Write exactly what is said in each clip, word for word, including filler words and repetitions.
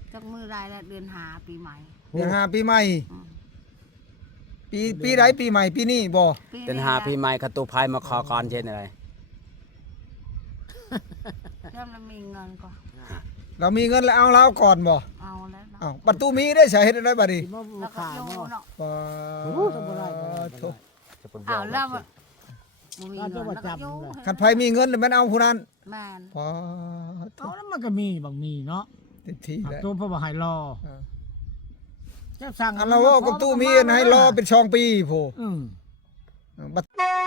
จักมือได้แล้วเดือนหาปีใหม่เดือนห้าปีใหม่ปีปีใดปีใหม่ปีนี้บ่เดือนห้าปีใหม่กระตูพายมาขอก่อนเช่นอะไรเริ่มแล้วมีเงินก่อนเรามีเงินแล้วเอาเราก่อนบ่เอาแล้วอ้าวประตูมีได้ใช้เฮ็ดได้บัดนี้แล้วก็อยู่เนาะบ่โอ้จะบ่ได้บ่ได้อ้าวแล้วบ่มีเงินแล้วก็อยู่คันไผมีเงินมันเอาผู้นั้นแม่นบ่เอาแล้วมันก็มีบางมีเนาะเต็มที่แล้วตัวพ่อบ่ให้รอเจ้าสั่งอันเราว่ากับตู้มีให้รอเป็นสองปีโพอืมบัด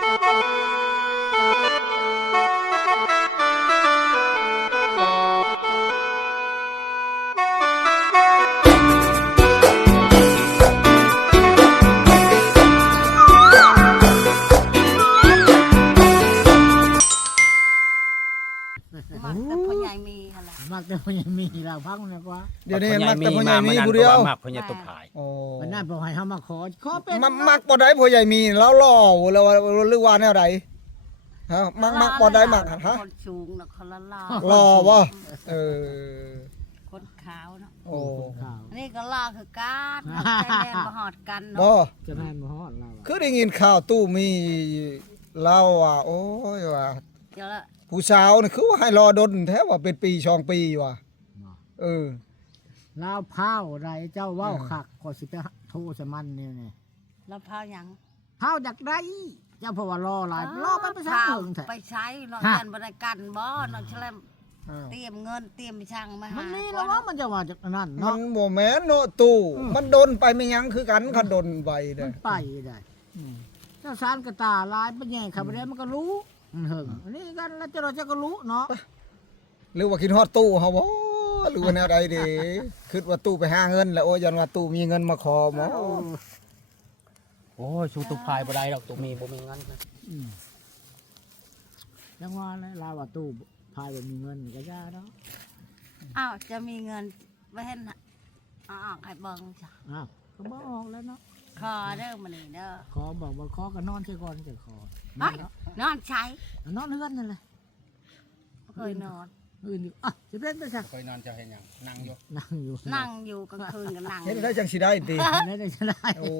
มักแต่พ่อใหญ่มีหั่นแหละมักแต่พ่อใหญ่มีแล้วพังเนี่ยกว่าเดี๋ยวนี้มักแต่พ่อใหญ่มีผู้เดียวมักพ่อใหญ่ตุพายโอ้มันน่าบ่ให้เฮามาขอขอเป็นมักบ่ได้พ่อใหญ่มีแล้วรอแล้วหรือว่าแนวใดฮะมักมักบ่ได้มักฮะคนสูงน่ะคนละลาวรอบ่เออคนขาวเนาะโอ้นี่ก็ลาคือการใจแม่นบ่ฮอดกันเนาะบ่จะแม่นบ่ฮอดเราคือได้ยินข่าวตู้มีเล่าว่าโอ้ยว่าเดี๋ยวละผู้สาวนี่คือว่าให้รอดนแท้ว่าเป็นปีสองปีว่ะเออลาวพาวใดเจ้าเว้าคักก็สิไปโทรใส่มันนี่นี่แล้วพาหยังพาวจากใดเจ้าเพราะว่ารอหลายรอไปไปซะเถิงแท้ไปใช้เนาะยันบ่ได้กันบ่เนาะแฉลมเตรียมเงินเตรียมช่างมาหามันนี่แล้วว่ามันจะว่าจากนั้นมัเนาะนบ่แม่นเนาะตู้มันดนไปไม่ยังคือกันคันดนไปเด้อมันไปได้ถ้าสารกระตาลายไปแย่เข้าไปได้มันก็รู้มันเหิงอันนี้กันแล้วเจ้าเราจะก็รู้เนาะหรือว่าคิดฮอดตู้เฮาบ่หรือว่าแนวใดเด้คิดว่าตู้ไปหาเงินแล้วโอ้ยันว่าตู้มีเงินมาขอหมอโอ้ยชูตุพายบ่ได้ดอกตุมีบ่มีเงินนะอืมจังว่าแล้วลาวว่าตู้พายบ่มีเงินก็ย่าเนาะอ้าวจะมีเงินไว้ให้อ้าวให้เบิ่งจ้ะอ้าวก็บ่ออกแล้วเนาะขอเด้อมื้อนี้เด้อขอบอกว่าขอก็นอนใช่ก่อนจะขอนอนใช้นอนเฮือนนั่นแหละเคยนอนอื่นอยู่อ่ะสิเป็นไปซะเคยนอนเจ้าเฮ็ดหยังนั่งอยู่นั่งอยู่นั่งอยู่กลางคืนก็นั่งเฮ็ดได้จังสิได้ติได้ได้จะได้โอ้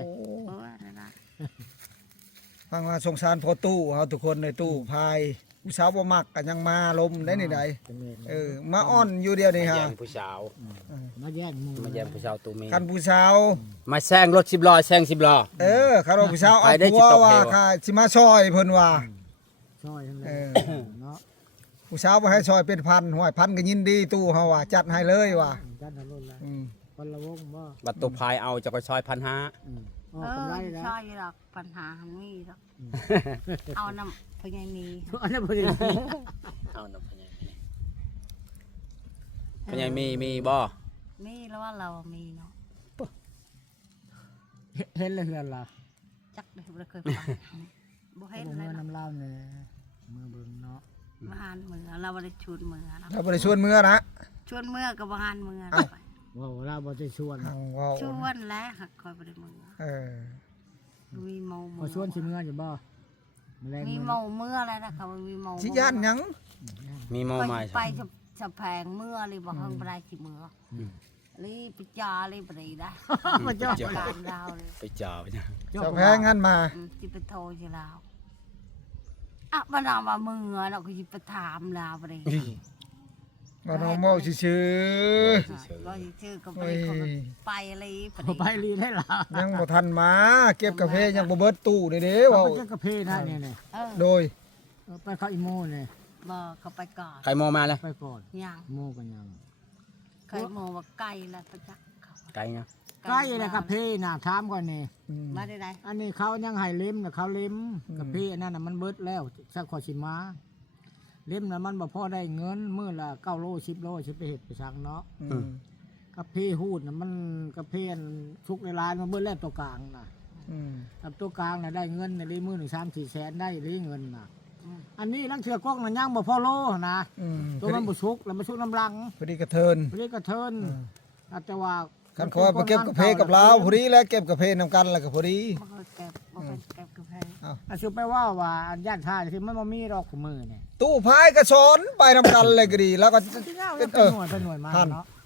ฟังว่าสงสารพ่อตู้เฮาทุกคนในตู้พายผู้สาวบ่มักก็ยังมาลมได้นี่ใดเออมาอ้อนอยู่เดียวนี่ฮะมาแย่งผู้สาวมาแย่งหมู่มาแย่งผู้สาวตู้มีคันผู้สาวมาแซงรถสิบล้อแซงสิบล้อเออคันว่าผู้สาวเอาผัวว่าค่ะสิมาซอยเพิ่นว่าซอยทั้งนั้นเนาะผู้สาวบ่ให้ซอยเป็นพันห้อยพันก็ยินดีตู้เฮาว่าจัดให้เลยว่าจัดให้เลยแล้วอืมคนละวงบ่บัดตุพายเอาจะก็ซอย หนึ่งพันห้าร้อยอืมอ๋อกำไรแล้วซอยดอกปัญหาหันมีดอกเอานำพ่อใหญ่มีเอานำพ่อใหญ่มีเอานำพ่อใหญ่มีพ่อใหญ่มีมีบ่มีแล้วว่าเรามีเนาะเห็นเลยเฮือนล่ะจักได้บ่เคยไปบ่เห็นเลยน้ำลาวนี่มือเบิ่งเนาะบ่หานมือเราบ่ได้ชวนมือนะเราบ่ได้ชวนมือนะชวนมือก็บ่หานมือไปว้าวเราบ่ได้ชวนชวนแล้วหักคอยบ่ได้มือเออมีเมาบ่ชวนสิมืออยู่บ่มีเมาเมื่ออะไรนะเขามีเมาสิย่านหยังมีเมาใหม่ไปจะแพงเมื่อเลยบ่เฮิงบ่ได้สิมือรีไปจารีไปได้มาจ่อการดาวเลยไปจ่อไปจ้ะจะแพงงั้นมาสิไปโทรสิลาวอ่ะบ่นำว่ามือเนาะก็สิไปถามลาวไปเลยบ่น้องเมาซื่อๆก็ชื่อก็ไปไปลีไปลีได้ล่ะยังบ่ทันมาเก็บกาแฟยังบ่เบิดตู้เด้เด้ว่าเก็บกาแฟนะนี่ๆโดยไปเข้าอีโมนี่บ่เขาไปก่อนใครโมมาแล้วไปก่อนยังโมกันยังใครโมว่าไกลแล้วประจักไกลไงไกลแล้วกาแฟน่ะถามก่อนนี่มาได้ไดอันนี้เขายังให้เล่มน่ะเขาเล่มกาแฟอันนั้นน่ะมันเบิดแล้วสักขอสิมาเล่มน่ะมันบ่พอได้เงินมื้อละเก้าโลสิบโลสิไปเฮ็ดไปสั่งเนาะกาแฟฮูดน่ะมันกาแฟทุกในร้านมันเบิดแล้วตัวกลางน่ะอืมกับตัวกลางน่ะได้เงินในมื้อหนึ่ง สาม สี่แสนได้เลยเงินน่ะอันนี้ลังเทื่อกล้องน่ะยังบ่พอโลนะตัวมันบ่สุกแล้วมันสุกน้ำลังพอดีกระเทินพอดีกระเทินแต่ว่าคันขอไปเก็บกาแฟกับลาวพอดีแล้วเก็บกาแฟนำกันแล้วก็พอดีบ่เก็บบ่เป็นเก็บกาแฟอ้าวอาสิไปว่าว่าอันย่านท่าสิมันบ่มีดอกของมือนี่ตู้พายก็สอนไปนำกันเลยก็ดีแล้วก็เออเป็นหน่วยเป็นหน่วยมาเนาะ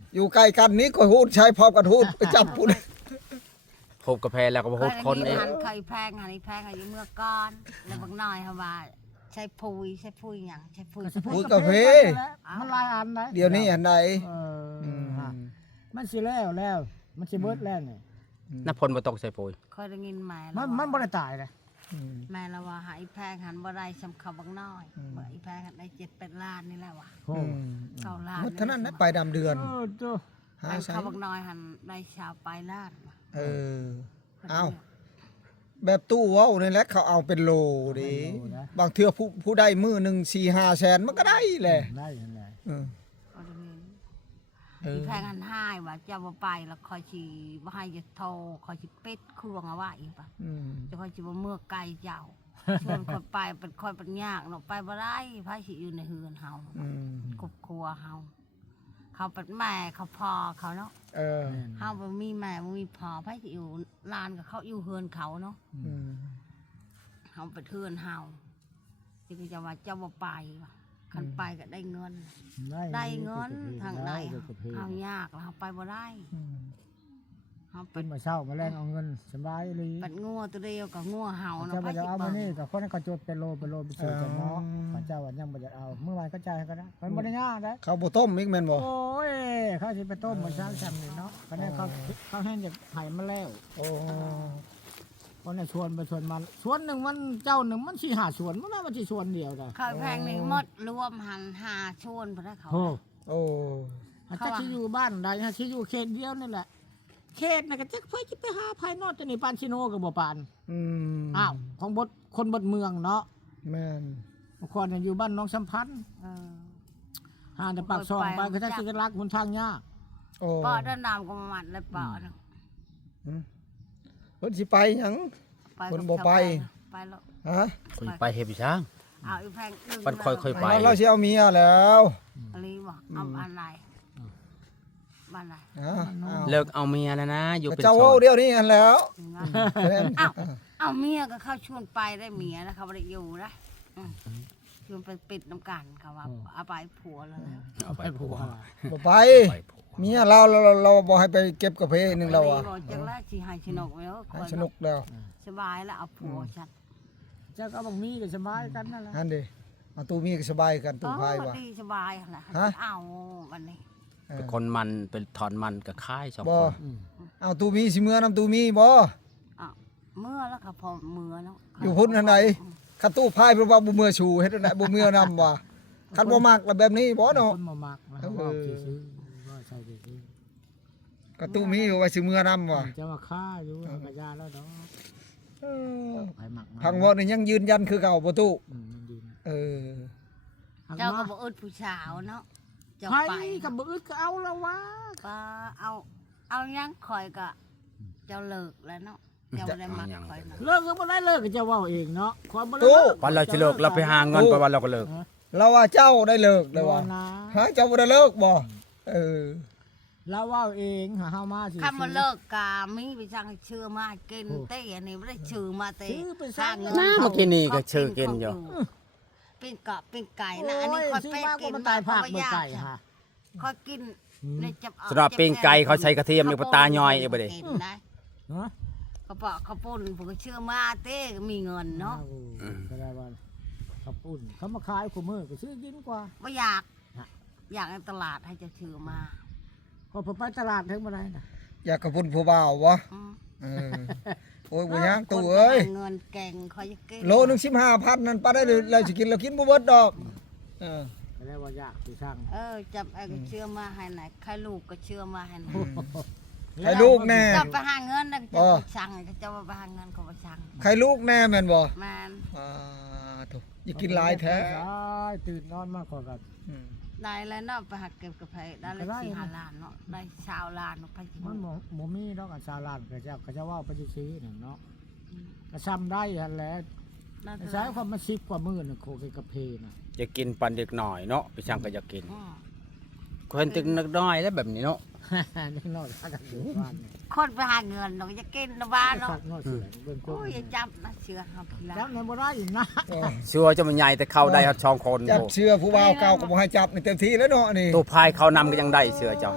อยู่ใกล้กันนี้ก็ฮู้ใช้พร้อมกันฮู้ไปจับผู้ใดโหบกระเพแล้วก็บ่โหดคนเองหันเคยแพงหันอีแพงอายุเมื่อก่อนแล้วบางน้อยเขาว่าใช้พุยใช้พุยหยังใช้พุยพูดกาแฟมันหลายอันนะเดี๋ยวนี้อันใดเอออืมฮะมันสิแล้วแล้ว มันสิเบิดแล้วนี่น้ำพลบ่ตกใส่ปุ๋ยเคยได้ยินแม่มันมันบ่ได้ตายเลยอืมแม่ละว่าหาอีแพงหันบ่ได้สำเขาบางน้อยเมื่ออีแพงหันได้เจ็ดแปดล้านนี่แหละว่ะโอ้อืมเก้าล้านหมดเท่านั้นนะไปดำเดือนเออเจ้าหาอันใช้เขาบางน้อยหันได้ชาวปลายล้านว่ะเออ เอา แบบตู้เว้านี่แหละเขาเอาเป็นโลดิบางเทื่อผู้ผู้ได้มือหนึ่งสี่ห้าแสนมันก็ได้แหละได้ยังไงเออเอาได้ยินเอออีแพงหันให้ว่าจะบ่ไปแล้วคอยสิบ่ให้จะโทรคอยสิปิดเครื่องเอาไว้อีกป่ะอืมจะคอยสิบ่เมื่อไกลเจ้าชวนคนไปเป็นคนเป็นยากเนาะไปบ่ได้ไผสิอยู่ในเฮือนเฮาอืมครอบครัวเฮาเขาเป็นแม่เขาพ่อเขาเนาะเออเฮาบ่มีแม่บ่มีพ่อไผสิอยู่ลานกับเขาอยู่เฮือนเขาเนาะอืมเฮาเป็นเฮือนเฮาที่ก็จะว่าเจ้าบ่ไปว่ะคันไปก็ได้เงิน ได้เงินทางใดเฮายากแล้วเฮาไปบ่ได้อืมเฮาเป็เป็น นมาเช่ามาแรงเอาเงินสบายเลยเป็นงัวตัวเดียวกับงัวเฮาเนาะเจ้าไผบ่จะสิเอาเบิ่มาง นี่กับคนนั้นเขาจดเป็นโลเป็นโลเป็นสื่อกันเนาะเขาเจ้าว่ายังบ่จะเอาเมื่อวานก็จ่ายก็ได้มันบ่ได้ยากได้เขาบ่ต้มอีกแม่นบ่โอ้ยเขาสิไปต้มมาเช้าจำนี่เนาะคะแนนเขาเขาให้จากไผ่มาแล้วโอ้คนน่ะชวนไปชวนมาชวนหนึ่งมันเจ้าหนึ่งมันสี่หาชวนมันน่ามันสี่ชวนเดียวได้เขาแพงนี่หมดรวมหันหาชวนบ่ได้เขาโอ้โอ้อาจจะที่อยู่บ้านใดฮะที่อยู่เขตเดียวนี่แหละเขตน่ะก็จะเพื่อจะไปหาภายนอกจะนี่ปานชิโนกับบ่ปานอืมอ้าวของบดคนบดเมืองเนาะแม่นบางคนน่ะอยู่บ้านน้องสัมพันธ์เออหาแต่ปากซองไปก็ถ้าสิรักคนทางยากโอ้ปอด้านน้ำก็มามัดเลยปอเนาะอืมเพิ่นสิไปหยังไปคนบ่ไปไปแล้วฮะคุยไปเฮ็ดไปช้างเอาอีแพงดึงมันค่อยๆไปเราสิเอาเมียแล้วอะไรบ่เอาอันไหนบ้านไหนฮะอ้าวเลิกเอาเมียแล้วนะอยู่เป็นเจ้าโสเว้าดเดี๋ยวนี้อันแล้วงั้นแม่นอ้าวเอาเมียก็เข้าชวนไปได้เมียแล้วเขาไม่ได้อยู่นะอืมชวนไปปิดน้ำกันเขาว่าเอาไปผัวแล้วนะเอาไปผัวบ่ไปไปผัวเมียเราเราเราเราบ่ให้ไปเก็บกาแฟหนึงเราอ่ะบอกจังแล้วสิให้ชนกไว้เออคให้อยสนุกแล้วสบายแล้วเอาผัวฉันเจ้าก็บางมีก็สบายกันนั่นแหละนั่นดิเอาตู้มีก็สบายกันตู้พายอ๋อว่ะดีสบายแหละฮะเอาวันนี้เออเป็นคนมันเป็นถอนมันกับค่ายสองบ่คนอืมเอาตู้มีสิเมื่อนํตู้มีบ่อ่ะเมื่อแล้วก็พอเมื่อแล้วอยู่พุ่นอันไหน คันตู้พายเพราะว่าบ่เมื่อชูเฮ็ดอันใดบ่เมื่อนํว่ะคันบ่มักแล้วแบบนี้บ่เนาะคนมามักแล้วเขาบอกซื้อๆว่าใช่ซื้อก็ตู้มีเอาไว้สิเมื่อนํว่ะๆเจ้าว่าค่าอยู่กระยาแล้วเนาะเออไผ่หมักมาพังว่านี่ยังยืนยันคือเก่าบ่ตู้อืมมันดีนะเออเจ้าก็บอกอึดผู้สาวเนาะเจ้าไผ่ไปกับบึกก็เอาแล้ววะก็เอาเอายังคอยก็เจ้าเลิกแล้วเนาะเจ้าไม่ได้มักคอยเนาะเลิกก็บ่ได้เลิกก็จะเว้าเองเนาะความบ่ได้ตู้เลิกวันเราจะเลิกเราไปหาเงินไปวันเราก็เลิกเราว่าเจ้าได้เลิกเลยบ่ว่ะนะฮะเจ้าบ่ได้เลิกบ่เออเราเว้าเองหาเฮามาสิคำว่าเลิกกามีไปสั่งให้ชื่อมากินเต้อันนี้ไม่ได้ชื่อมาเต้ซื้อไปสร้างเงิน้าเมื่อกี้นี่ก็ชื่อกินอยู่เป็นเกาะเป็นไก่นะอันนี้คอยซื้อเป็ดมากิก็นมันตายภาคเมื่อไก่ฮะคอยกินในจับสำหรับปิ้งไก่เขาใช้กระเทียมในปลาตาย่อยเอ้บ่ได้กินนะเนาะเขาบอกเขาปุ่นผมก็เชื่อมาเต้มีเงินเนาะก็ได้ว่าข้าวปุ้นเขามาขายคู่มือก็ซื้อกินกว่าไม่อยาก อยากในตลาดให้เจะชื่อมาพอผมไปตลาดถึงบ่ได้น่ะอยากกับพุ่นผู้บ่าววะอืมเออโอ้ยบ่ยังตู้เอ้ยคนหาเงินเก่งคอยจะกินโลนึงสิบห้าพันนั่นปาได้เลยเราสิกินเรากินบ่เบิดดอกเออก็ได้ว่ายากสิสร้างเออจับไอ้ก็เชื่อมาให้ไหนใครลูกก็เชื่อมาให้ไหนให้ลูกแน่จับไปหาเงินนะจะไปสั่งจะไปหาเงินก็ไปสั่งใครลูกแน่แม่นบ่แมนอ่าถูกอย่ากินหลายแท้ใช่ตื่นนอนมากกว่ากับอืมได้แล้วเนาะไปหักเก็บกับไผได้เลยสี่ห้าล้านเนาะได้ชาวล้านเนาะไปสิมันบ่บ่มีดอกอันชาวลานก็จะก็จะว่าไปซื้อนั่นเนาะก็ซ้ำได้หั่นแหละใช้ความมันสิบกว่ามื้อน่ะโคเกกะเพน่ะจะกินปันเด็กหน่อยเนาะไปช่างก็อยากกินอืมคนตึงนักน้อยแล้วแบบนี้เนาะนี่นอนกันอยู่บ้านนี่คนไปหาเงินเนาะจะกินนะบ้านเนาะสักนอกเสียงเบิ่งโคโอ้ยอย่าจับนะเชื่อเขาขี้ละจับในบ่ได้อีกนะเออชัวร์จะมันใหญ่แต่เข้าได้ครับช่องคนจับเชือผู้บ่าวเก่าก็บ่ให้จับนี่เต็มที่แล้วเนาะนี่ตัวพายเขานำก็ยังได้เสือเจ้าฮะป้า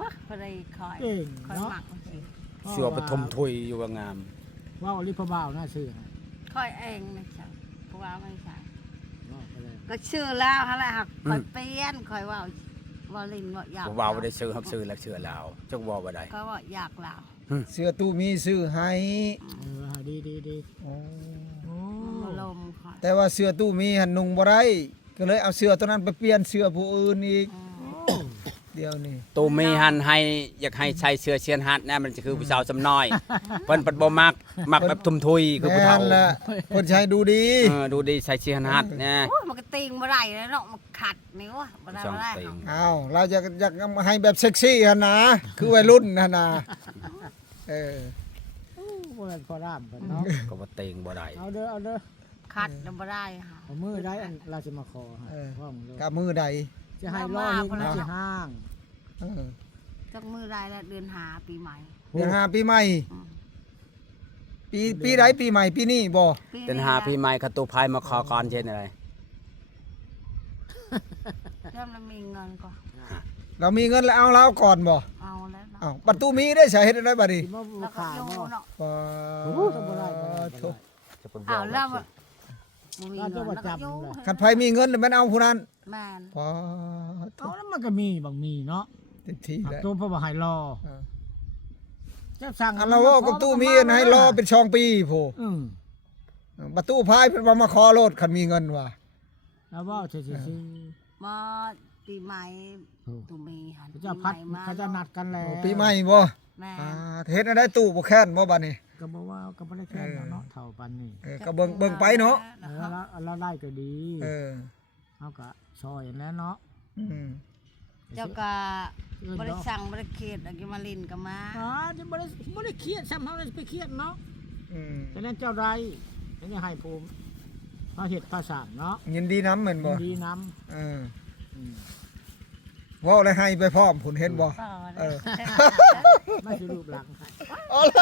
พอได้คอยเก่งคอยเนาะหมักมันสิเสือปฐมทุยอยู่ว่างามว่าลิพบ่าวน่าชื่อนะคอยเองนะจ๊ะเพราะว่าไม่ใช่ว่าไปเลยก็ชื่อแล้วฮะแหละหักคอยเปลี่ยนคอยว่าว่าลินว่าอยากบ่เว้าบ่ได้ซื้อครับซื้อแล้วเชื่อลาวจักเว้าบ่ได้ก็ว่าอยากลาวเสื้อตู้มีซื้อให้เออดีดีดีโอ้โอ้มันมาลมคอยแต่ว่าเสื้อตู้มีหันนุ่งบ่ได้ก็เลยเอาเสื้อตัวนั้นไปเปลี่ยนเสื้อผู้อื่นอีกอืมเดี๋ยวนี้ตูมีหันให้อยากให้ใช้เสื้อเชียนฮัดแน่มันจะคือผู้สาวสำน้อยเพิ่นปัดบ่มักมักแบบทุ่มทุยคือผู้แม่เฒ่านละคนใช้ดูดีเออดูดีใส่เชียนฮัดแน่โอ้ยมันก็ติงบ่ได้แล้วเนาะมันขัดนิ้วอะบ่ได้ช่องบ่ได้ติงอ้าวเราจะอยากให้แบบเซ็กซี่หั่นนะคือวัยรุ่นหั่นนะเออบ่แม่นพอร่ามกันเนาะก็บ่เต็งบ่ได้เอาเด้อเอาเด้อขัดแล้วบ่ได้ค่ะเอามือได้อันเราจะมาขอให้เออว่ามึงเด้อกับมือใดจะให้รอเฮ็ดมันสิห้างเออจักมือได้แล้วเดือนหาปีใหม่เดือนห้าปีใหม่อืมปีปีใดปีใหม่ปีนี้บ่เป็นหาพี่ใหม่คตูพายมาขอก่อนเช่นอะไรเริ่มแล้วมีเงินก็เรามีเงินแล้วเอาเราก่อนบ่เอาแล้วเนาะอ้าวประตูมีได้ใช้เฮ็ดได้บัดนี้สิมาบ่แล้วก็ขาอยู่บ่เนาะปาโอ้ต้องบ่ได้บ่ได้บ่โถได้จะเป็นอ้าวแล้วบ่บ่มีเงินแล้วก็อยู่คันไผมีเงินแล้วมันเอาผู้นั้นแม่นปาเอาแล้วมันก็มีบางมีเนาะเต็มที่แล้วตัวเพราะว่าให้รอเออเจ้าสั่งอันเราว่ากับตู้มีอันให้รอเป็นสองปีโพอืมประตูพายเพิ่นว่ามาขอโลดคันมีเงินว่ะแล้วว่าซื่อมาปีใหม่ๆโอ้ตุมีหันเขาจะพัดปีใหม่เขาจะนัดกันแล้วปีใหม่บ่แม่อ่าเฮ็ดได้ตู้บ่แค้นบ่บัดนี้ก็บอกว่าก็บ่ได้แค่นั้นเนาะเท่าปันนี่เออก็เบิ่งเบิ่งไปเนาะเออแล้วแล้วได้ก็ดีเออเฮาก็ซอยแล้วเนาะอืมเจ้าก็บริสั่งบริเขตอันกิมาลินก็มาอ๋อจะบ่ได้บ่ได้เครียดซ้ำเฮาเลยไปเครียดเนาะอืมฉะนั้นเจ้าใดอันนี้ให้ภูมิพระเฮ็ดภาษาเนาะยินดีน้ำเหมือนบ่ดีน้เออำอืมเว้าแล้วให้ไปพร้อมผลเห็นบ่ต่อเออไม่สิรูปหลังให้เอาล่ะ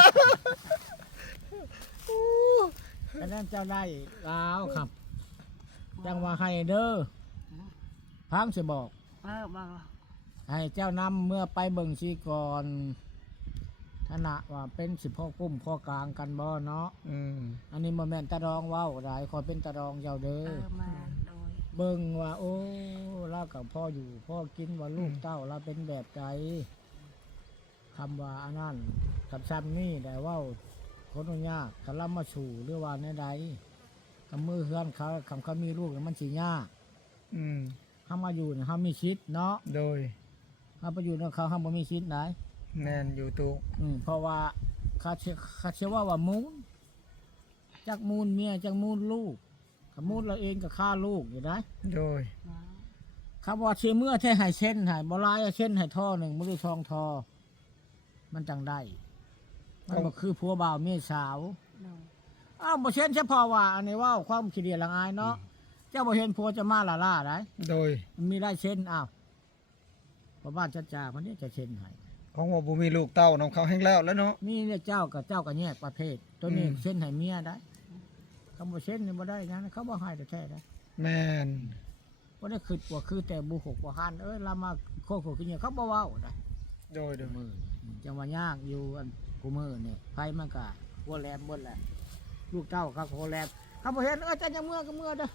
ฉะนั้นเจ้าได้ลาวครับ จังว่าให้เด้อพังสิบอกเออบอกให้เจ้านำเมื่อไปเบิ่งซีก่อนฐานะว่าเป็นสิพ่อกุ้มพ่อกลางกันบ่เนาะอืมอันนี้บ่แม่นตะรองเว้าได้ขอเป็นตะรองเจ้าเด้เอออมาโดยเบิ่งว่า โอ้เรากับพ่ออยู่พ่อกินว่าลูกเต้าเราเป็นแบบใดคำว่าอันนั้นกับซ้ำนี่ได้เว้าคนอนุญาตเขารับมาสู่หรือว่าในใดกับมือเฮือนเขาคำเขามีลูกมันสิยากอืมเฮามาอยู่เนี่ยเฮามีชิดเนาะโดยเฮาไปอยู่กับเขาเฮาบ่มีชิดไหนแน่นอยู่ตู้อืมเพราะว่าเขาเชื่อเขาเชื่อว่าว่ามูลจากมูลเมียจากมูลลูกกับมูลเราเองกับฆ่าลูกอยู่ได้โดยครับว่าเชื่อเมื่อแท้ให้เช่นให้บ่ร้ายเอาเช่นให้ท่อหนึ่งบ่ได้ทองทอ มันจังได้มันบ่คือผัวบ่าวเมียสาวโดยอ้าวบ่เช่นเฉพาะว่าอันนี้ว่าความขี้เดียจละอายเนาะเจ้าบ่เห็นผัวจะมาล่าล่าได้โดยมันมีได้เช่นอ้าวพอบ้านจัดจ่าคนนี้จะเช่นให้ของว่าบ่มีลูกเต้าน้องเขาแห้งแล้วแล้วเนาะมีเนี่ยเจ้ากับเจ้ากับแยกประเภท ตัวนี้อืมเช่นให้เมียได้เขาบ่เช่นนี่บ่ได้งั้นเขาบ่ให้แต่แท้ได้แม่นบ่ได้คิดว่าคือแต่บุหกบ่หันเอ้ยเรามาโคกๆคือเนี่ยเขาบ่เว้าได้โดยโดยมือนี่จังว่ายากอยู่อันกูมือนี่ไผมันก็หัวแหลมเบิดแหละลูกเจ้าเขาก็หัวแหลมเขาบ่เห็นเอ้ยเจ้าจังเมื่อก็เมื่อเด้อ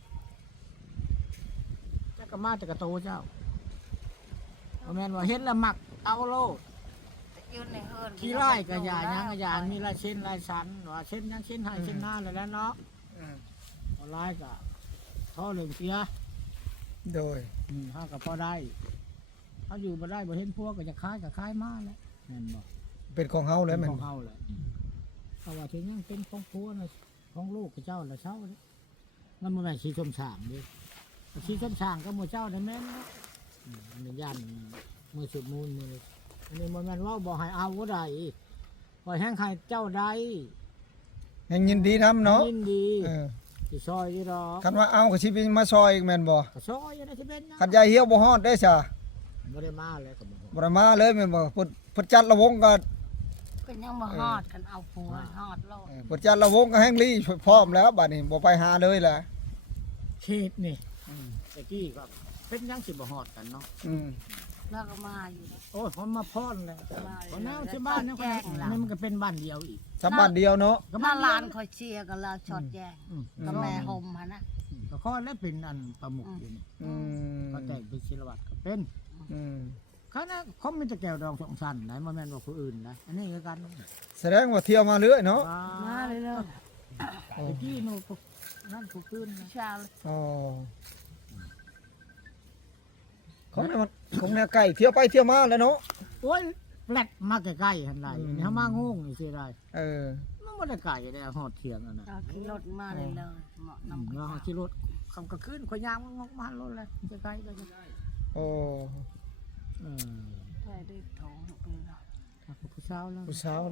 เจ้าก็มาแต่กระโตเจ้าบ่แม่นว่าเห็นแล้วมักเอาโลดยืนในเฮือนขี้ไล่ก็อย่าหยังก็อย่ามีลายเส้นลายสันว่าเส้นหยังเส้นให้เส้นหน้าแล้วแหล้วเนาะอืมออนไลน์ก็ท่อเหลืองเสียโดยอืมห้าก็พอได้ถ้าอยู่บ่ได้บ่เห็นพวกก็จะคายก็คายมาแหล้วแม่นบ่เป็นของเฮาแล้วแม่นของเฮาแหละเพราะว่าถึงยังเป็นของผัวนะของลูกกับเจ้าละเช้าเด้มันบ่แม่นสีชมช่างเด้สีชมช่างก็หมู่เจ้าได้แม่นเนาะอืมอันนี้ย่านมือสุดมูลมืออันนี้บ่แม่นว่าบ่ให้เอาบ่ได้ปล่อยแห้งให้เจ้าได้แห่งยินดีน้ำเนาะยินดีเออสิซอยดีดอกคันว่าเอาก็สิไปมาซอยอีกแม่นบ่ก็ซอยอยู่ได้สิเป็นหยังคันยายเหี่ยวบ่ฮอดได้ซะบ่ได้มาเลยก็บ่ฮู้บ่ได้มาเลยแม่นบ่เพิ่นเพิ่นจัดระวงก็ก็ยังมาฮอดกันเอาผัวฮอดโลดเออเพิ่นจัดระวงก็แห้งลี่พร้อมแล้วบัดนี้บ่ไปหาเลยแหละเขตนี่ตะกี้ก็เป็นหยังสิบ่ฮอดกันเนาะอืมแล้วก็มาอยู่นะโอ้ยผมมาพ่อนเลยมาเลยคนแนวที่บ้านเนี่ยแจ้งเรานี่มันก็เป็นบ้านเดียวอีกสามบ้านเดียวเนาะก็หบ้าน้านเดียวลานคอยเชียร์กันแล้วช็อตแจ้งอืมกับแม่ห่มฮะนะก็ข้อแล้วเป็นอันประมุขอยู่นี่อืมก็แต่งเป็นศิลวัตรก็เป็นอืมเขานะเขามีแต่แก้วดองสองชั้นไหนมาแม่นว่าคนอื่นนะอันนี้ก็กันแสดงว่าเที่ยวมาเรื่อยเนาะมาเลยเลยตะกี้หนูพวกนั่นพวกขึ้นนะชาอ๋อของเนี่ยมันของเนี่ยไก่เที่ยวไปเที่ยวมาแล้วเนาะโอ้ยแปลกมาใกล้ๆทันใดอืมนี่เขามางงนี่สิได้เออมันไม่ได้ไก่ได้หอดเถียงอันนั้นเอาขี่รถมาเลยเลยเหมาะอืมนำว่ากัเขานขี่รถคำก็ขึ้นขอยยางมันงอกมารถเลยจะไกลก็จะโอ้เออใช่ได้โถงไปแล้วถ้าเขาผู้สาวแล้วผู้สาวเลย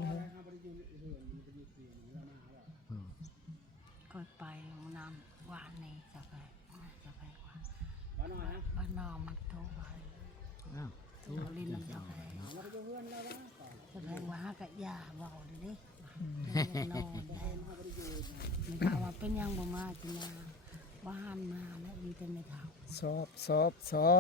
เออก็ไปน้ำหวานนี่จะไปจะไปหวานบ้านนอกมันโทรไปอ้าวโทรลินน้ำจะไปแสดงว่าหากะยาเบาเลยดินอนไม่ถามว่าเป็นยังบ่มาจะมาบ้านมาแล้วมีแต่ไม่เท่าสอบสอบสอบ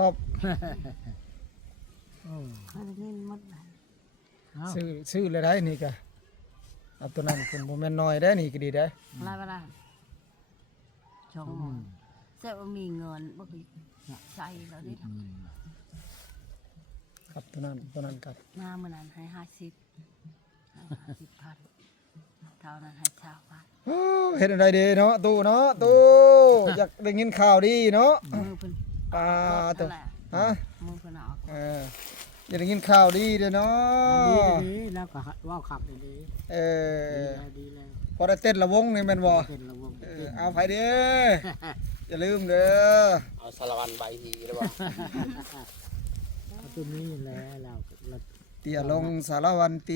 โอ้เขาจะกินหมดเลยอ้าวซื้อซื้อเลยได้นี่กะเอาตัวนั้นคุณโมเมนน้อยได้นี่ก็ดีได้อะไรเวลาชงหมดเจ้ามีเงินบ่คือใช้แล้วดิอืมครับตัวนั้นตัวนั้นครับหน้ามันนั้นให้ห้าสิบห้าสิบพันเท่านั้นให้ชาวบ้านโอ้เห็นอะไรดีเนาะตู้เนาะตู้อยากได้ยินข่าวดีเนาะมือเป็นอ่าตัวแหละฮะมือเป็นออกเอออยากได้ยินข่าวดีเด้อเนาดีะดีแล้วก็ว่าวขับดีดีเอดีอแล้วดีแล้วพอได้เต้นละวงนี่แม่นบ่เป็นระวงเออเอาไปเด้ออย่าลืมเด้อเอาสารวันใบทีหรือเปล่าตัวนี้แล้วเราเตี่ยลงสารวันติ